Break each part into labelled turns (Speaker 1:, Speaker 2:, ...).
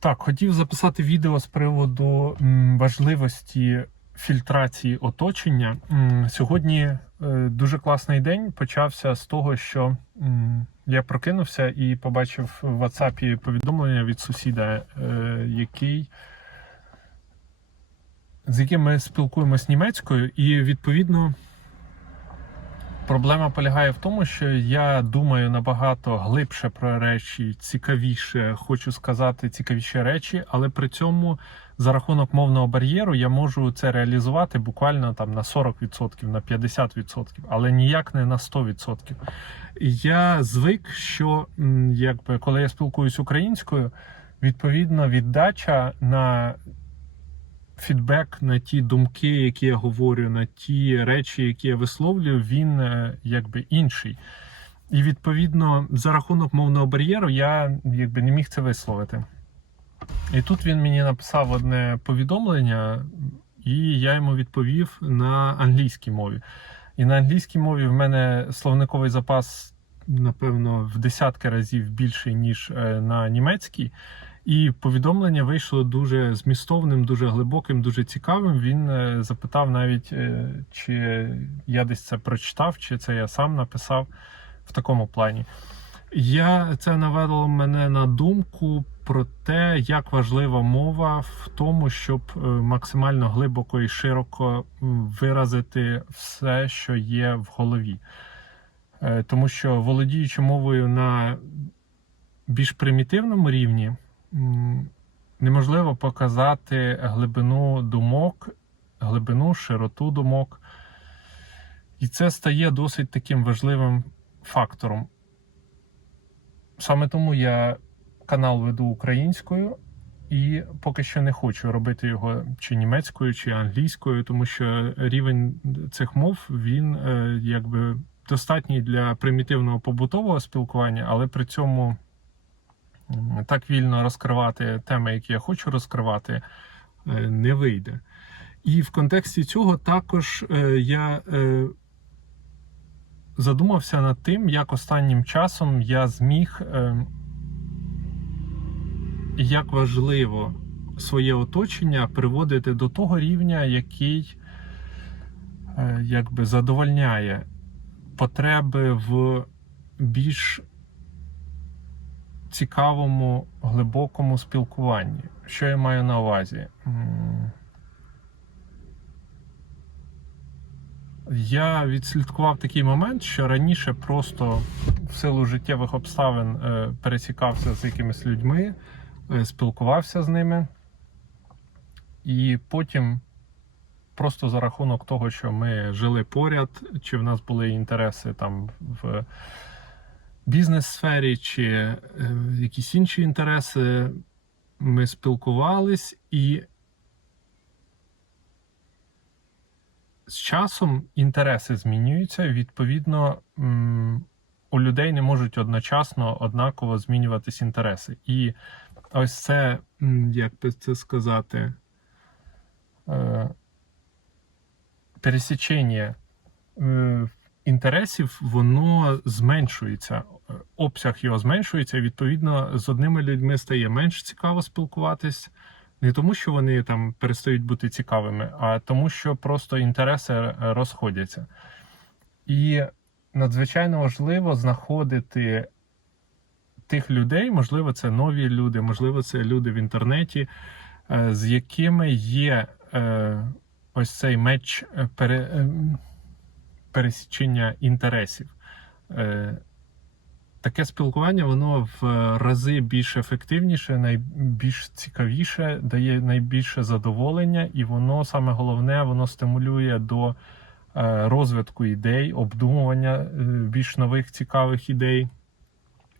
Speaker 1: Так, хотів записати відео з приводу важливості фільтрації оточення. Сьогодні е, дуже класний день почався з того, що я прокинувся і побачив в WhatsApp повідомлення від сусіда, е, який. З яким ми спілкуємось німецькою, і відповідно проблема полягає в тому, що я думаю набагато глибше про речі, цікавіше, хочу сказати цікавіші речі, але при цьому за рахунок мовного бар'єру я можу це реалізувати буквально там на 40%, на 50%, але ніяк не на 100%. Я звик, що якби коли я спілкуюсь українською, відповідно віддача на фідбек на ті думки, які я говорю, на ті речі, які я висловлюю, він е, якби інший. І відповідно, за рахунок мовного бар'єру я якби не міг це висловити. І тут він мені написав одне повідомлення, і я йому відповів на англійській мові. І на англійській мові в мене словниковий запас, напевно, в десятки разів більший, ніж е, на німецькій. І повідомлення вийшло дуже змістовним, дуже глибоким, дуже цікавим. Він е, запитав навіть, е, чи я десь це прочитав, чи це я сам написав в такому плані. Я це навело мене на думку про те, як важлива мова в тому, щоб е, максимально глибоко і широко виразити все, що є в голові. Тому що володіючи мовою на більш примітивному рівні, неможливо показати глибину думок, глибину, широту думок. І це стає досить таким важливим фактором. Саме тому я канал веду українською і поки що не хочу робити його чи німецькою, чи англійською, тому що рівень цих мов він е, якби достатній для примітивного побутового спілкування, але при цьому так вільно розкривати теми, які я хочу розкривати, е, не вийде. І в контексті цього також е, я е, задумався над тим, як останнім часом я зміг, е, як важливо своє оточення приводити до того рівня, який е, якби задовольняє потреби в більш цікавому, глибокому спілкуванні. Що я маю на увазі? Я відслідкував такий момент, що раніше просто в силу життєвих обставин е, пересікався з якимись людьми, е, спілкувався з ними, і потім просто за рахунок того, що ми жили поряд, чи в нас були інтереси там в бізнес-сфері, чи е, якісь інші інтереси, ми спілкувались і з часом інтереси змінюються. Відповідно, у людей не можуть одночасно однаково змінюватись інтереси. І ось це, як би це сказати, е, пересічення е, інтересів, воно зменшується. Обсяг його зменшується. і, Відповідно, з одними людьми стає менш цікаво спілкуватись. Не тому, що вони там перестають бути цікавими, а тому, що просто інтереси розходяться. І надзвичайно важливо знаходити тих людей, можливо, це нові люди, можливо, це люди в інтернеті, е, з якими є е, ось цей меч пере, е, пересічення інтересів. Е, Таке спілкування воно в рази більш ефективніше, найбільш цікавіше, дає найбільше задоволення, і воно саме головне, воно стимулює до е, розвитку ідей, обдумування е, більш нових цікавих ідей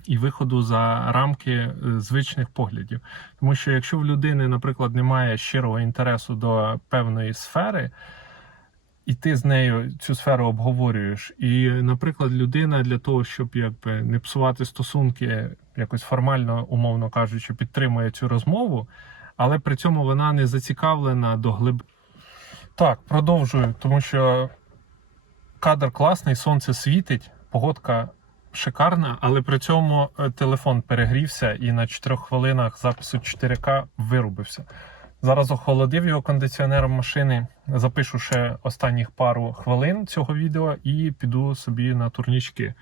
Speaker 1: і виходу за рамки звичних поглядів. Тому що якщо в людини, наприклад, немає щирого інтересу до певної сфери, і ти з нею цю сферу обговорюєш. І, наприклад, людина для того, щоб якби не псувати стосунки, якось формально, умовно кажучи, підтримує цю розмову, але при цьому вона не зацікавлена до глиб. Так, продовжую, тому що кадр класний, сонце світить, погодка шикарна, але при цьому е, телефон перегрівся і на 4 хвилинах запису 4К вирубився. Зараз охолодив його кондиціонером машини. Запишу ще останніх пару хвилин цього відео і піду собі на турнічки.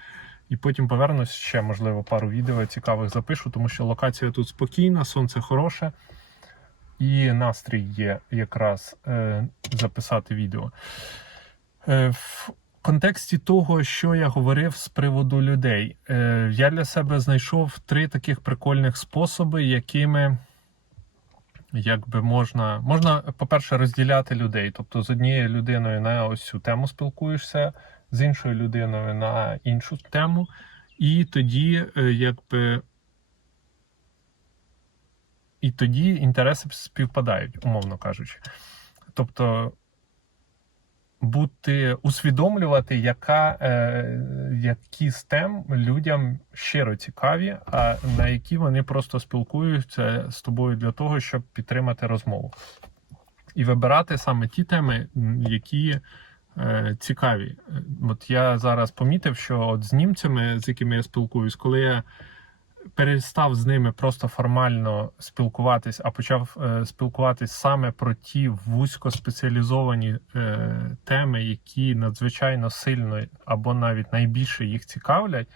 Speaker 1: І потім повернусь ще, можливо, пару відео цікавих запишу, тому що локація тут спокійна, сонце хороше, і настрій є якраз е, записати відео. Е, в контексті того, що я говорив з приводу людей, е, я для себе знайшов три таких прикольних способи, якими якби можна, можна, по-перше, розділяти людей. Тобто з однією людиною на ось цю тему спілкуєшся, з іншою людиною на іншу тему, і тоді, е, якби. І тоді інтереси співпадають, умовно кажучи. Тобто бути усвідомлювати, яка, е, які з тем людям щиро цікаві, а на які вони просто спілкуються з тобою для того, щоб підтримати розмову. І вибирати саме ті теми, які е, цікаві. От я зараз помітив, що от з німцями, з якими я спілкуюсь, коли я перестав з ними просто формально спілкуватись, а почав е, спілкуватись саме про ті вузькоспеціалізовані е, теми, які надзвичайно сильно або навіть найбільше їх цікавлять,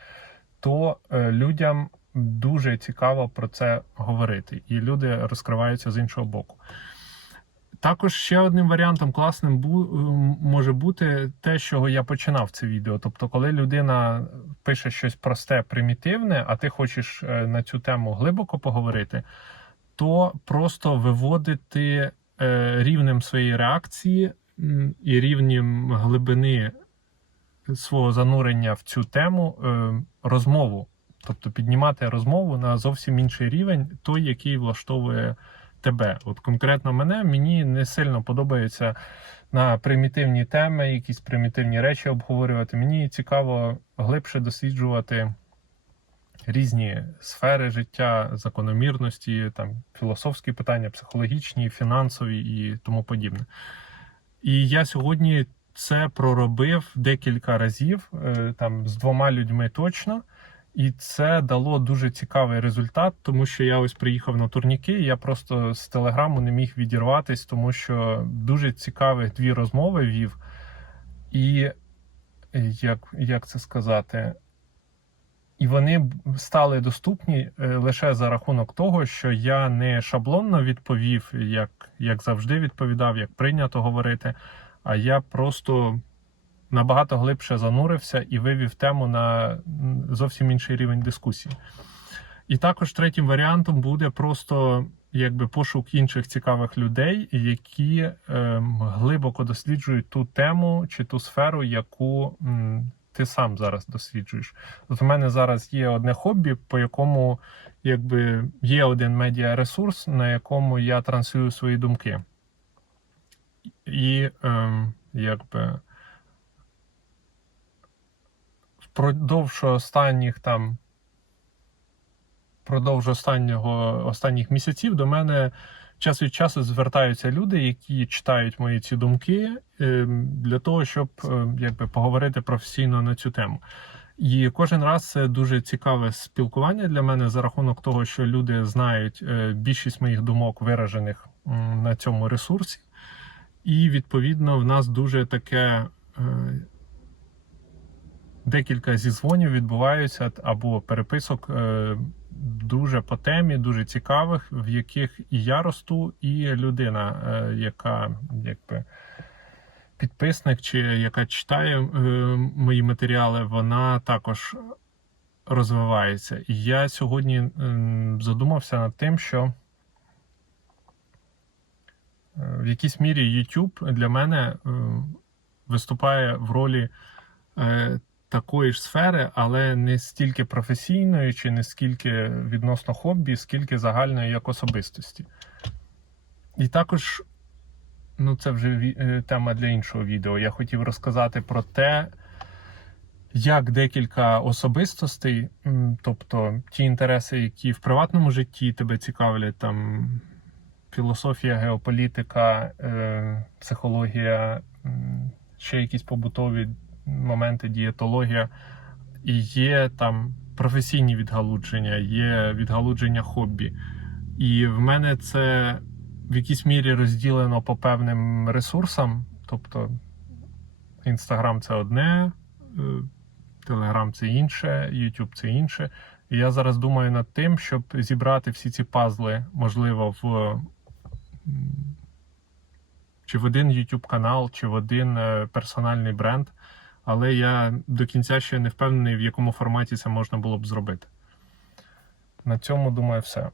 Speaker 1: то е, людям дуже цікаво про це говорити, і люди розкриваються з іншого боку. Також ще одним варіантом класним бу- може бути те, чого я починав це відео. Тобто, коли людина пише щось просте, примітивне, а ти хочеш е, на цю тему глибоко поговорити, то просто виводити е, рівнем своєї реакції і рівнем глибини свого занурення в цю тему е, розмову. Тобто піднімати розмову на зовсім інший рівень, той, який влаштовує тебе. От конкретно мене мені не сильно подобається на примітивні теми, якісь примітивні речі обговорювати. Мені цікаво глибше досліджувати різні сфери життя, закономірності, там філософські питання, психологічні, фінансові і тому подібне. І я сьогодні це проробив декілька разів, е, там з двома людьми точно. І це дало дуже цікавий результат, тому що я ось приїхав на турніки. і Я просто з телеграму не міг відірватись, тому що дуже цікавих дві розмови вів. І як, як це сказати? І вони стали доступні е, лише за рахунок того, що я не шаблонно відповів, як, як завжди відповідав, як прийнято говорити, а я просто набагато глибше занурився і вивів тему на зовсім інший рівень дискусії. І також третім варіантом буде просто якби пошук інших цікавих людей, які ем, глибоко досліджують ту тему чи ту сферу, яку м, ти сам зараз досліджуєш. От у мене зараз є одне хобі, по якому якби є один медіаресурс, на якому я транслюю свої думки. І ем, якби впродовж останніх там впродовж останнього останніх місяців до мене час від часу звертаються люди, які читають мої ці думки ем, для того, щоб ем, якби поговорити професійно на цю тему. І кожен раз це дуже цікаве спілкування для мене за рахунок того, що люди знають е, більшість моїх думок виражених на цьому ресурсі, і відповідно в нас дуже таке. Е, Декілька зізвонів відбуваються або переписок е, дуже по темі, дуже цікавих, в яких і я росту, і людина, е, яка якби підписник чи яка читає е, мої матеріали, вона також розвивається. І я сьогодні м, задумався над тим, що е, в якійсь мірі YouTube для мене е, виступає в ролі. е, Такої ж сфери, але не стільки професійної, чи не скільки відносно хобі, скільки загальної як особистості. І також, ну це вже е, тема для іншого відео. Я хотів розказати про те, як декілька особистостей, тобто ті інтереси, які в приватному житті тебе цікавлять, там філософія, геополітика, е, психологія, ще якісь побутові моменти, дієтологія. і є там професійні відгалудження, є відгалудження хобі. І в мене це в якійсь мірі розділено по певним ресурсам. Тобто Інстаграм це одне, Телеграм це інше, Ютуб це інше. І я зараз думаю над тим, щоб зібрати всі ці пазли, можливо, в чи в один YouTube канал, чи в один е, персональний бренд. Але я до кінця ще не впевнений, в якому форматі це можна було б зробити. На цьому думаю, все.